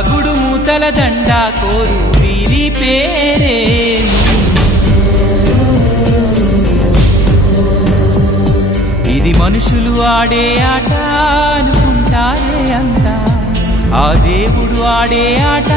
దండ కోరు వీరి పేరే. ఇది మనుషులు ఆడే ఆట అనుకుంటారే అంతా. ఆ దేవుడు ఆడే ఆట